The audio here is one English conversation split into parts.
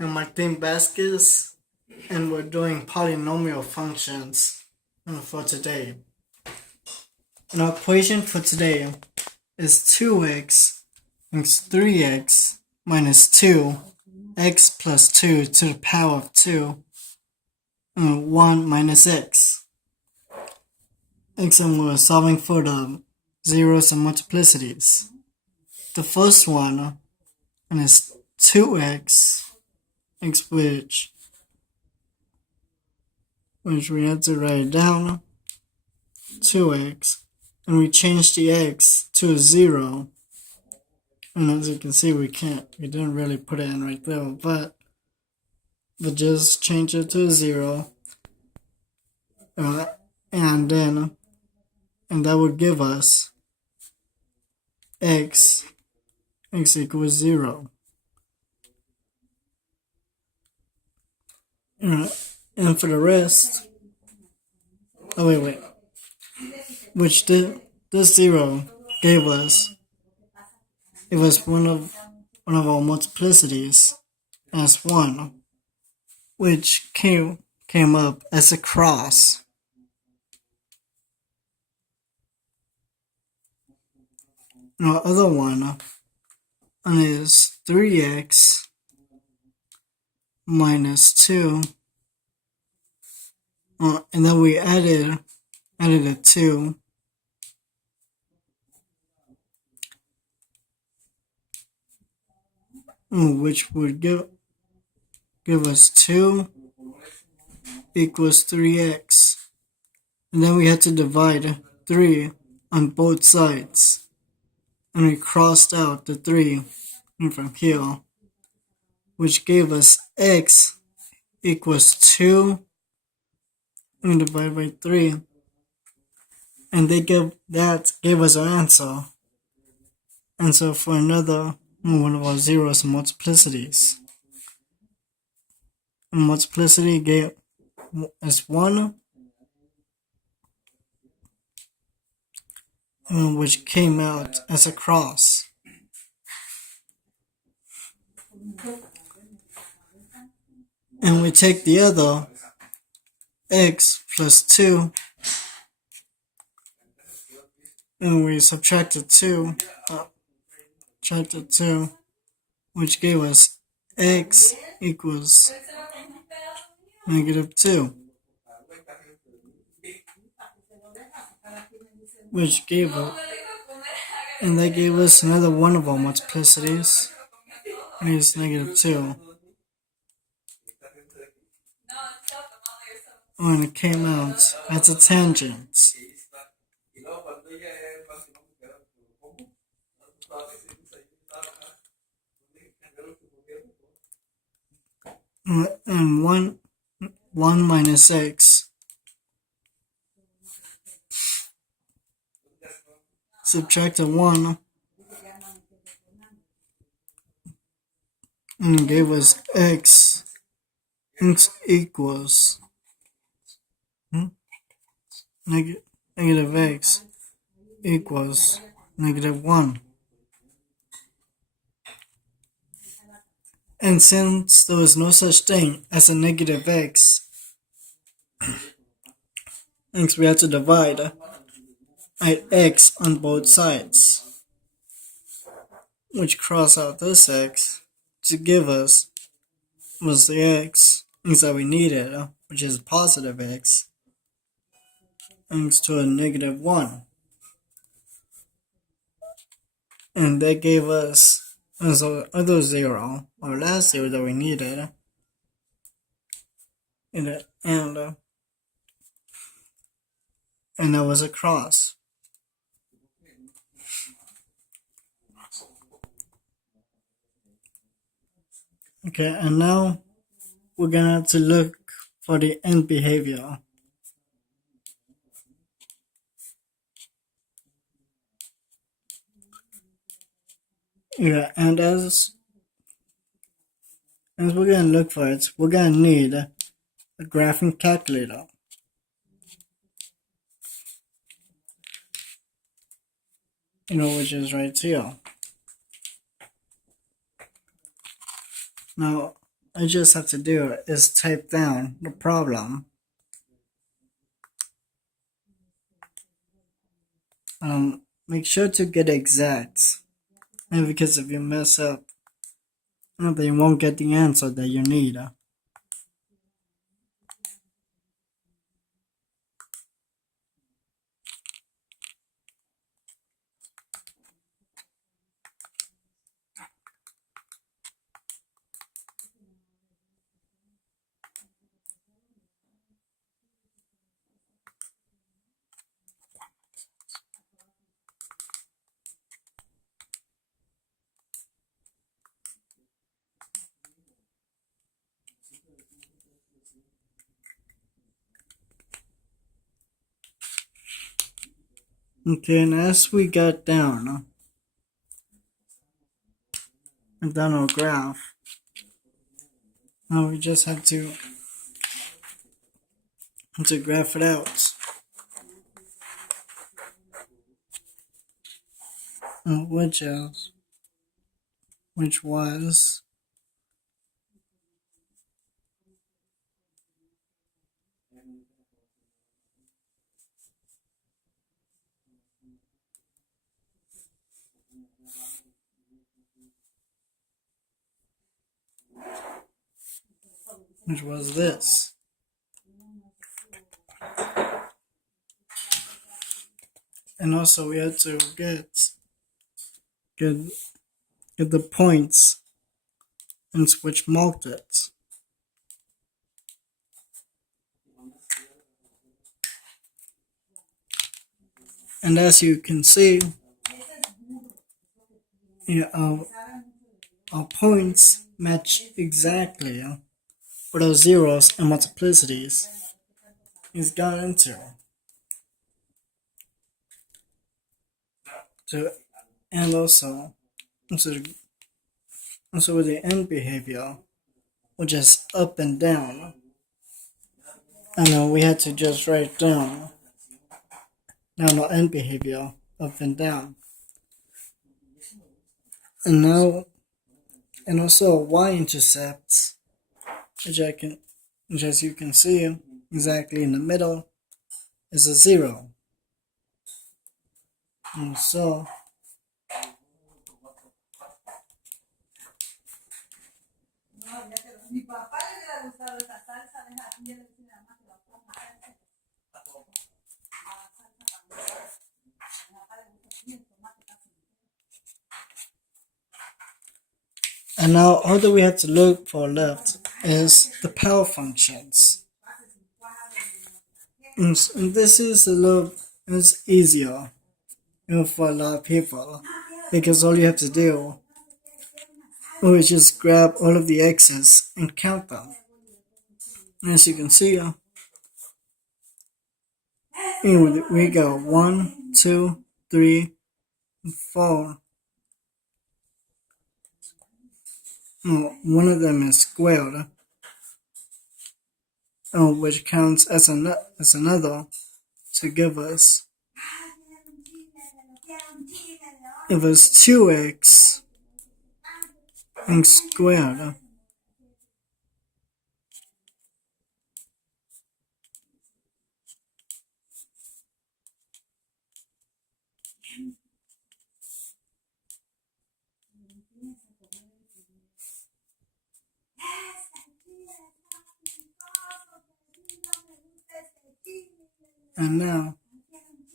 And Martin Vasquez, and we're doing polynomial functions for today. And our equation for today is 2x equals 3x minus 2, x plus 2 to the power of 2, and 1 minus x. And we're solving for the zeros and multiplicities. The first one is 2x, which we have to write down 2x, and we change the x to a 0. And as you can see, we didn't really put it in right there, but just change it to a 0, and that would give us x equals 0. And for the rest, which this 0 gave us, it was one of our multiplicities as 1, which came up as a cross. Our other one is 3x minus 2, and then we added a 2, which would give us 2 equals 3x, and then we had to divide 3 on both sides, and we crossed out the 3 from here, which gave us x equals 2 and divided by 3, and that gave us our answer. And so for another one of our zeros and multiplicities, multiplicity gave us 1, which came out as a cross. And we take the other x plus 2, and we subtracted 2, which gave us x equals negative 2, which gave us, and that gave us another one of our multiplicities, and it's negative 2. And it came out as a tangent. And 1 minus x, subtract a 1, and it gave us x equals negative x equals negative 1. And since there was no such thing as a negative x, we had to divide x on both sides, which cross out this x to give us was the x that we needed, which is positive x, to a negative 1. And that gave us as our other 0, our last 0 that we needed, and that was a cross. Okay, and now we're gonna have to look for the end behavior. Yeah, and as we're gonna look for it, we're gonna need a graphing calculator. Which is right here. Now, I just have to do is type down the problem. Make sure to get exact, and because if you mess up, then you won't get the answer that you need. Okay, and as we got down our graph, now we just have to graph it out. Which was this. And also we had to get the points and which marked it. And as you can see, our points match exactly what our zeros and multiplicities is gone into. And also with the end behavior, which is up and down. And we had to just write down the end behavior up and down. And also y-intercepts, which as you can see, exactly in the middle is a 0. And so and now all that we have to look for left is the power functions. And this is it's easier for a lot of people, because all you have to do is just grab all of the x's and count them. And as you can see, we go 1, 2, 3, 4. One of them is squared, which counts as another to give us 2x and squared. And now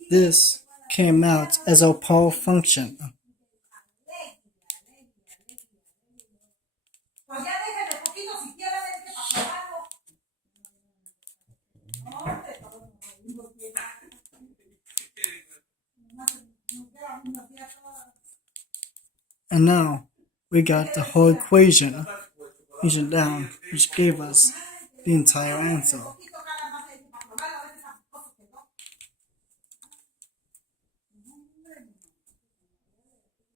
this came out as our power function. And now we got the whole equation down, which gave us the entire answer.